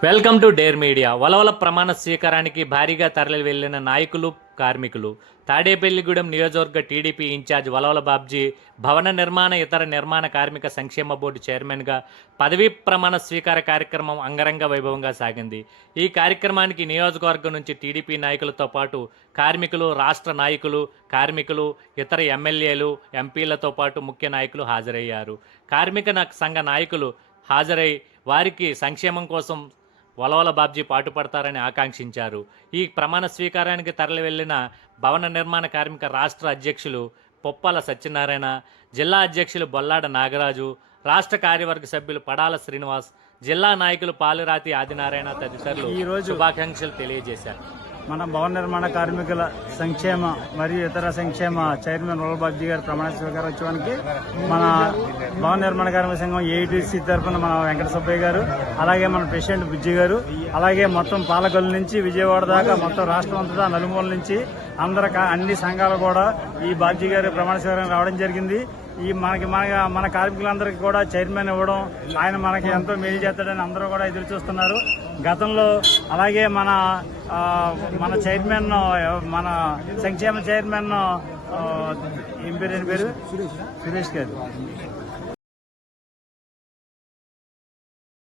Welcome to Dare Media. Valavala ప్రమాణ స్వీకారానికి భారీగా తరలి వెళ్ళిన నాయకులు కార్మికులు. తాడేపల్లిగూడెం నియోజకవర్గ టీడీపీ ఇన్ఛార్జ్ వలవల బాబ్జీ భవన నిర్మాణ ఇతర నిర్మాణ కార్మిక సంక్షేమ బోర్డు చైర్మన్గా పదవీ ప్రమాణ స్వీకార కార్యక్రమం అంగరంగ వైభవంగా సాగింది. ఈ కార్యక్రమానికి నియోజకవర్గం నుంచి టీడీపీ నాయకులతో పాటు కార్మికులు రాష్ట్ర నాయకులు కార్మికులు ఇతర ఎమ్మెల్యేలు ఎంపీలతో పాటు ముఖ్య నాయకులు హాజరయ్యారు. కార్మిక సంఘ నాయకులు హాజరై వారికి సంక్షేమం కోసం వలవల బాబ్జీ పాటుపడతారని ఆకాంక్షించారు. ఈ ప్రమాణ స్వీకారానికి తరలి వెళ్ళిన భవన నిర్మాణ కార్మిక రాష్ట్ర అధ్యక్షులు పొప్పాల సత్యనారాయణ జిల్లా అధ్యక్షులు బొల్లాడ నాగరాజు రాష్ట్ర కార్యవర్గ సభ్యులు పడాల శ్రీనివాస్ జిల్లా నాయకులు పాలురాతి ఆదినారాయణ తదితరులు శుభాకాంక్షలు తెలియజేశారు. మన భవన నిర్మాణ కార్మికుల సంక్షేమ మరియు ఇతర సంక్షేమ చైర్మన్ రోల్బాబ్జీ గారి ప్రమాణ స్వీకారోత్సవానికి మన భవన నిర్మాణ కార్మిక సంఘం ఏఐటీసీ తరఫున మన వెంకట సుబ్బయ్య గారు అలాగే మన ప్రెసిడెంట్ బుజ్జి గారు అలాగే మొత్తం పాలకొల్లు నుంచి విజయవాడ దాకా మొత్తం రాష్ట్రం అంతటా నలుమూల నుంచి అందరు అన్ని సంఘాలు కూడా ఈ బాబ్జీ గారి ప్రమాణ స్వీకారం రావడం జరిగింది. ఈ మనకి మన మన కార్మికులందరికీ కూడా చైర్మన్ ఇవ్వడం ఆయన మనకి ఎంతో మేలు చేస్తాడని అందరూ కూడా ఎదురు చూస్తున్నారు. గతంలో అలాగే మన మన చైర్మన్ మన సంక్షేమ చైర్మన్ ఆ, ఏం పేరు పేరు? సురేష్ గారు.